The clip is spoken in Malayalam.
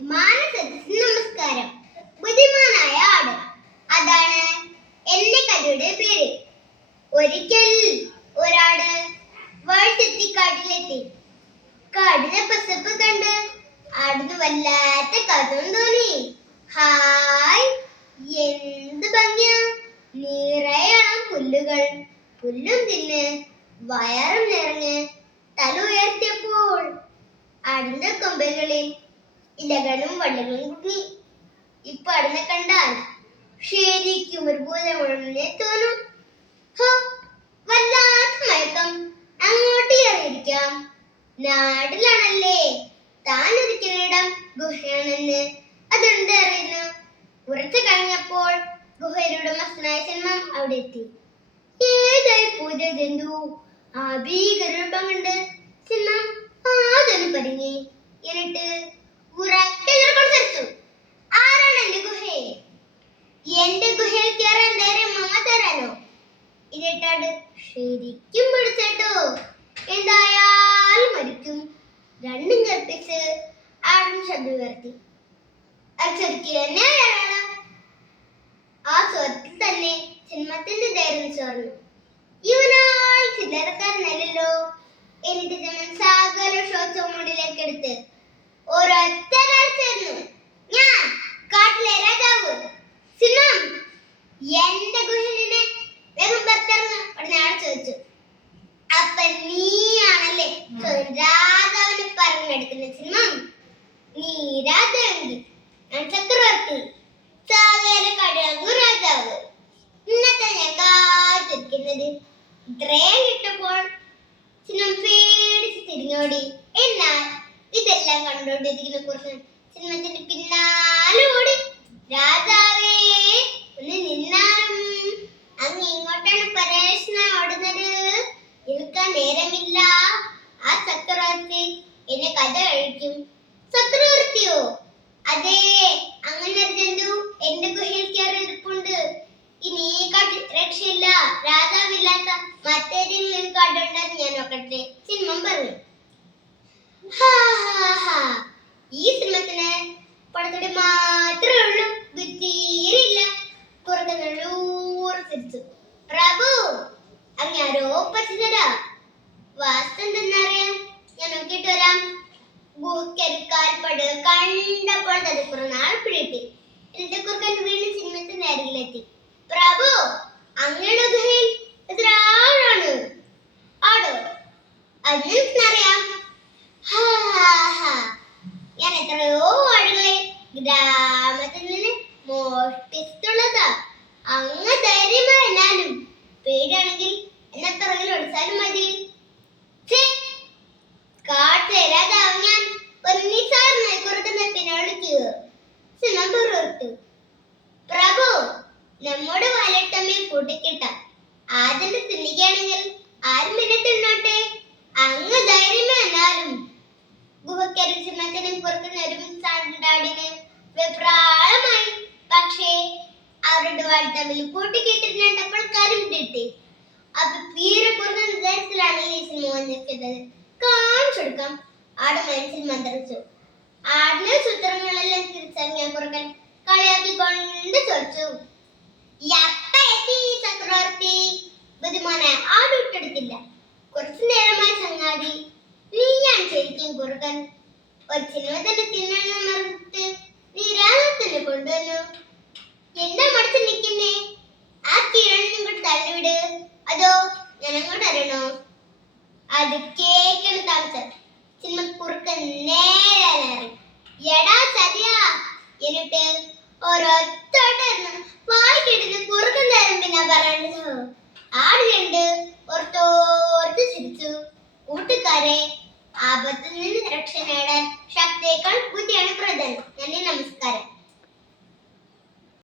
മാനസത്തിന് നമസ്കാരം. ബുദ്ധിമാനായ ആട്, അതാണ് എന്റെ കഥയുടെ പേര്. ഒരിക്കൽ ഒരാട് വഴിതെറ്റി കാട്ടിലെത്തി. കാടിനെ പച്ചപ്പ് കണ്ട് ആടിന് വല്ലാത്ത കൗതുകം തോന്നി. ഹായ്, എന്ത് ഭംഗിയാ! നിറയെ പുല്ലുകൾ. പുല്ലും തിന്ന് വയറും നിറഞ്ഞ് തല ഉയർത്തിയപ്പോൾ ആടിന്റെ കൊമ്പുകളിൽ ഇലകളും വള്ളികളും കുടുങ്ങി. ഇപ്പൊ ആടിനെ കണ്ടാൽ ശരിക്കും ഒരു ഭൂതമുഴന്നെ തോന്നും. വല്ലാത്ത മയക്കം, അങ്ങോട്ട് കയറിയിരിക്കാം. നാട്ടിലാണല്ലേ താൻ ഇരിക്കുന്നിടം ഗുഹയാണെന്ന് അതുകൊണ്ട് അറിയുന്നു. കുറച്ചു കഴിഞ്ഞപ്പോൾ ഗുഹയുടെ ഉടമസ്ഥനായ സിംഹം അവിടെ എത്തി. ഏതായി പൂജ ജന്തു ആ ഭീകരൂപം കണ്ട് സിംഹം ആദ്യം പരിങ്ങി. എന്നിട്ട് ഉറക്കെ സംസാരിച്ചു. ആരാണ് എന്റെ ഗുഹയിൽ? എന്റെ ഗുഹയിൽ കയറാൻ ധൈര്യം തരാനോ? ഇതിട്ടാട് ശരിക്കും പിടിച്ചേട്ടോ, എന്തായാലും മരിക്കും. രണ്ടും കൽപ്പിച്ച് ആടും ശബ്ദം ഉയർത്തി. ആ സ്വരത്തിൽ തന്നെ സിംഹത്തിന്റെ ധൈര്യം ചോർന്നു. ഇവനാൾ ചില്ലറക്കാരനല്ലോ. എന്നിട്ട് സിംഹം സകല ശ്വാസമുള്ളിലേക്ക് എടുത്ത് ഒരൊറ്റ കാഴ്ചയായിരുന്നു. ഞാൻ കാട്ടിലെ രാജാവ് സിംഹം, എന്റെ ഗുഹയിലെ വേഗം പുറത്തിറങ്ങ്. ഉടനെ ആൾ ചോദിച്ചു, അപ്പൊ നീയാണല്ലേ രാജാവിനെ പറഞ്ഞെടുക്കുന്ന സിംഹം? നീ രാജാവെങ്കിൽ ഞാൻ ചക്രവർത്തി, സകല കടയാകും രാജാവ്. ഇന്നത്തെ ഞാൻ കാത്തിരിക്കുന്നത്. ഇത്രയും കിട്ടപ്പോൾ സിംഹം പേടിച്ച് തിരിഞ്ഞോടി. എന്നാൽ ഇതെല്ലാം കണ്ടോണ്ടിരിക്കുന്ന കുറച്ച് സിംഹത്തിന്റെ പിന്നാലെ ഓടി. രാജാവേ, ഒന്ന് നിന്നാലും. അങ്ങ് ഇങ്ങോട്ടാണ് പരേഷണ ഓടുന്നത്. നിൽക്കാൻ നേരമില്ല. ആ ചക്രവർത്തി എന്നെ കഥ കഴിക്കും. ചക്രവർത്തിയോ? അതെ, അങ്ങനെ ഒരു ജന്തു എന്റെ ഗുഹയിൽ കയറി ഇരിപ്പുണ്ട്. ഇനി കാട്ടിൽ രക്ഷയില്ല. രാജാവില്ലാത്ത മറ്റേതെങ്കിലും കാടുണ്ടെന്ന് ഞാൻ നോക്കട്ടെ, സിംഹം പറഞ്ഞു. ഈ സിംഹത്തിന് പണത്തോടെ മാത്രമേ ഉള്ളൂ, ബുദ്ധിയിലില്ല. തിരിച്ചു. പ്രഭു, അങ്ങാരോ പറ്റിച്ചതാ. വാസ്തു എന്തെന്നറിയാൻ ഞാൻ നോക്കിയിട്ട് വരാം. ഗുഹക്കരിക്കാൽപ്പട് കണ്ടപ്പോൾ അത് കുറെ നാൾ പിടിട്ടി. എന്റെ കുറുക്കൻ വീണ്ടും സിംഹത്തിന്റെ അരികിലെത്തി. പ്രഭു, അങ്ങയുടെ ഗുഹയിൽ എത്രയാളാണ്? ആടോ? അതിനറിയാം. ഞാൻ എത്രയോ ആടുകളെ ഗ്രാമത്തിൽ നിന്ന് മോഷ്ടിച്ചിട്ടുള്ളതാ. അങ്ങ് ധൈര്യമായാലും പേടിയാണെങ്കിൽ എന്നെ പിറകിൽ ഒടിച്ചാലും മതി. കാട്ടിലെ രാജാവ് ഞാൻ പൊന്നിസാറിനായി കുറക്കുന്ന പിന്നോളിക്കുക. സിംഹം പുറത്തു. പ്രഭു, നമ്മുടെ വലട്ടമ്മയെ കൂട്ടിക്കിട്ട ആദ്യം തിന്നിക്കുകയാണെങ്കിൽ ആരും പിന്നെ തിന്നോട്ടെ. അങ്ങ് ധൈര്യമായാലും ഗുഹക്കരി സിംഹത്തിനും പുറത്തുന്ന ഒരു സാണ്ടാടിന് വെപ്രാളമായി. പക്ഷേ അവരുടെ വാഴ്ത്തമ്മിൽ കൂട്ടിക്കിട്ടിരുന്നപ്പോൾ കാര്യം കിട്ടി. അപ്പൊ തീരെ കുറഞ്ഞ വിധത്തിലാണ് ഈ സിംഹം വന്നിരിക്കുന്നത്. കാണിച്ചെടുക്കാം. ആട് മനസ്സിൽ മന്ത്രിച്ചു. ആടിന്റെ സൂത്രങ്ങളെല്ലാം തിരിച്ചറിഞ്ഞ കുറുക്കൻ കളിയാക്കിക്കൊണ്ട് ചോദിച്ചു, ചക്രവർത്തി? ബുദ്ധിമാനായ ആട് വിട്ടെടുത്തില്ല. കുറച്ചു നേരമായി ചങ്ങാതി, നീ ഞാൻ ശരിക്കും കുറുക്കൻ. ഒരു സിനിമത്തിന്റെ തിന്നാൻ മറന്നിട്ട് നീ രാജത്തിന് കൊണ്ടുവന്നു. എന്താ മടിച്ചു നിൽക്കുന്നേ? ആ കിഴങ്ങും കൂടി തള്ളിവിട്. അതോ ഞാൻ അങ്ങോട്ട് അറിയണോ? അത് കേൾക്കണം താമസം. സിനിമ കുറുക്കൻ നേരെ എടാ ചതിയാ. എന്നിട്ട് ഒരൊത്തോട്ടായിരുന്നു വായിക്കിടുന്ന കുറുക്കൻ നേരം. പിന്നെ പറയണ്ടോ? ആട് കണ്ട് ഓർത്തോർത്ത് ചിരിച്ചു. കൂട്ടുകാരെ, ആപത്തിൽ നിന്ന് രക്ഷ നേടാൻ ശക്തിയേക്കാൾ ബുദ്ധിയാണ് പ്രധാനം. നന്ദി, നമസ്കാരം.